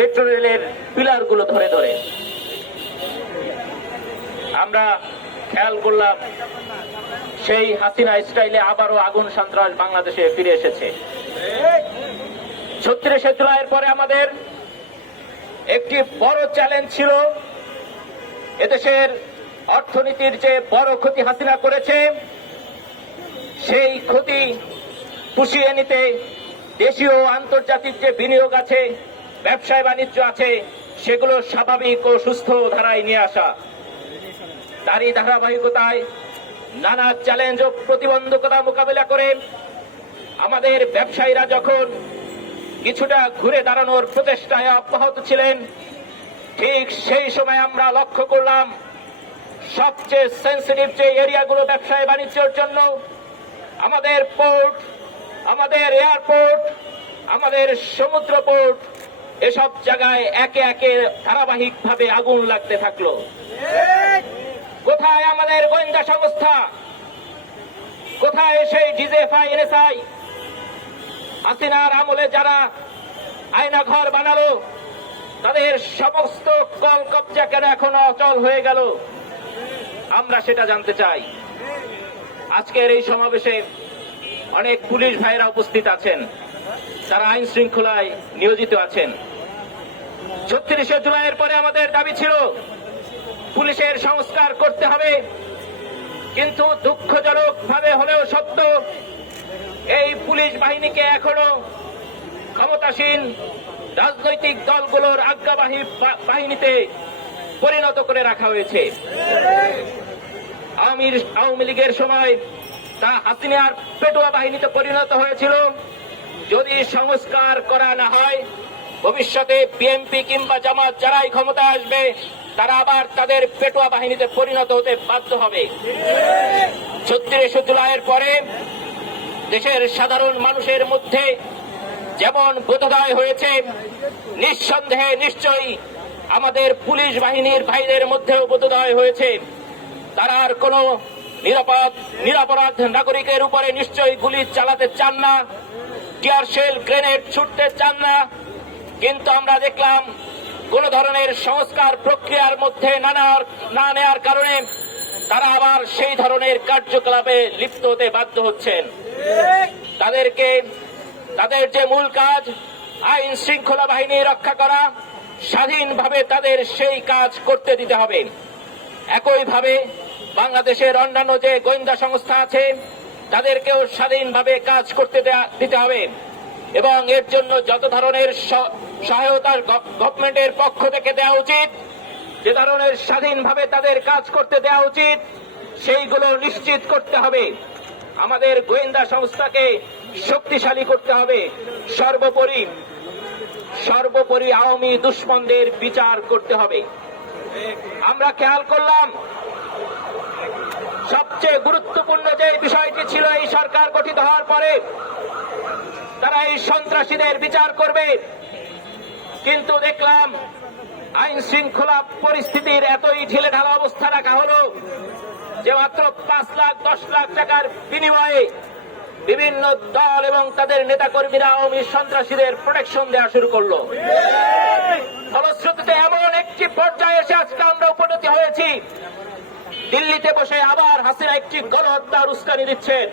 Metro রেলের পিলারগুলো ধরে ধরে। আমরা খেয়াল করলাম, সেই হাসিনা স্টাইলে আবারও আগুন সন্ত্রাস বাংলাদেশে ফিরে এসেছে। ছত্রিশে জুলাইয়ের পরে আমাদের একটি বড় চ্যালেঞ্জ ছিল, এদেশের অর্থনীতির যে বড় ক্ষতি হাসিনা করেছে, সেই ক্ষতি পুষিয়ে নিতে দেশীয় আন্তর্জাতিক যে বিনিয়োগ আছে ব্যবসায় বাণিজ্য আছে, সেগুলো স্বাভাবিক ও সুস্থ ধারায় নিয়ে আসা। তারই ধারাবাহিকতায় নানা চ্যালেঞ্জ ও প্রতিবন্ধকতা মোকাবিলা করে আমাদের ব্যবসায়ীরা যখন কিছুটা ঘুরে দাঁড়ানোর প্রচেষ্টায় অব্যাহত ছিলেন, ঠিক সেই সময় আমরা লক্ষ্য করলাম, সবচেয়ে সেন্সিটিভ যে এরিয়াগুলো ব্যবসায় বাণিজ্যের জন্য, আমাদের পোর্ট আমাদের এয়ারপোর্ট আমাদের সমুদ্র পোর্ট এসব জায়গায় একে একে ধারাবাহিকভাবে আগুন লাগতে থাকল। কোথায় আমাদের গোয়েন্দা সংস্থা? কোথায় সেই ডিজেফআই, এনএসআই? আসিনার আমলে যারা আয়না ঘর বানালো, তাদের সমস্ত কল কবজা কেন এখন অচল হয়ে গেল? আমরা সেটা জানতে চাই। আজকের এই সমাবেশে অনেক পুলিশ ভাইরা উপস্থিত আছেন। তারা আইন শৃঙ্খলায় নিয়োজিত আছেন। ছত্রিশে জুলাইয়ের পরে আমাদের দাবি ছিল, পুলিশের সংস্কার করতে হবে। কিন্তু দুঃখজনক ভাবে হলেও সত্য, এই পুলিশ বাহিনীকে এখনও ক্ষমতাসীন রাজনৈতিক দলগুলোর আজ্ঞাবাহী বাহিনীতে পরিণত করে রাখা হয়েছে। আওয়ামী আওয়ামী লীগের সময় তা হাসিনার পেটুয়া বাহিনীতে পরিণত হয়েছিল। যদি সংস্কার করা না হয় ভবিষ্যতে বিএনপি কিংবা জামাত যারাই ক্ষমতা আসবে, তারা আবার তাদের পেটুয়া বাহিনীতে পরিণত হতে বাধ্য হবে। ছত্রিশে জুলাইয়ের পরে দেশের সাধারণ মানুষের মধ্যে যেমন বোধোদয় হয়েছে, নিঃসন্দেহে নিশ্চয়ই আমাদের পুলিশ বাহিনীর ভাইদের মধ্যেও বোধোদয় হয়েছে। তারা আর কোনো নিরাপদ, নিরাপরাধ নাগরিকের উপরে নিশ্চয়ই গুলি চালাতে চান না, টিয়ার গ্রেনেড ছুটতে চান না কিন্তু আমরা দেখলাম কোন ধরনের সংস্কার প্রক্রিয়ার মধ্যে না নেওয়ার না নেওয়ার কারণে তারা আবার সেই ধরনের কার্যকলাপে লিপ্ত হতে বাধ্য হচ্ছেন। তাদেরকে, তাদের যে মূল কাজ, আইন শৃঙ্খলা বাহিনী রক্ষা করা, স্বাধীনভাবে তাদের সেই কাজ করতে দিতে হবে। একইভাবে বাংলাদেশের অন্যান্য যে গোয়েন্দা সংস্থা আছে, তাদেরকেও স্বাধীনভাবে কাজ করতে দিতে হবে। এবং এর জন্য যত ধরনের সহায়তা গভর্নমেন্টের পক্ষ থেকে দেওয়া উচিত, যে ধরনের স্বাধীনভাবে তাদের কাজ করতে দেওয়া উচিত, সেইগুলো নিশ্চিত করতে হবে। আমাদের গোয়েন্দা সংস্থাকে শক্তিশালী করতে হবে। সর্বোপরি সর্বোপরি আওয়ামী দুশ্মনদের বিচার করতে হবে। আমরা খেয়াল করলাম, সবচেয়ে গুরুত্বপূর্ণ যে বিষয়টি ছিল এই সরকার গঠিত হওয়ার পরে তারা এই সন্ত্রাসীদের বিচার করবে। কিন্তু দেখলাম আইন শৃঙ্খলা পরিস্থিতির এতই ঢিলে ঢালা অবস্থা রাখা হলো যে মাত্র পাঁচ লাখ, দশ লাখ টাকার বিনিময়ে বিভিন্ন দল এবং তাদের নেতাকর্মীরা আওয়ামী সন্ত্রাসীদের প্রোটেকশন দেওয়া শুরু করল। ফলশ্রুতিতে এমন একটি পর্যায়ে এসে আজকে আমরা উপনীত হয়েছি। দিল্লিতে বসে আবার হাসিনা একটি গণহত্যার উস্কানি দিচ্ছেন।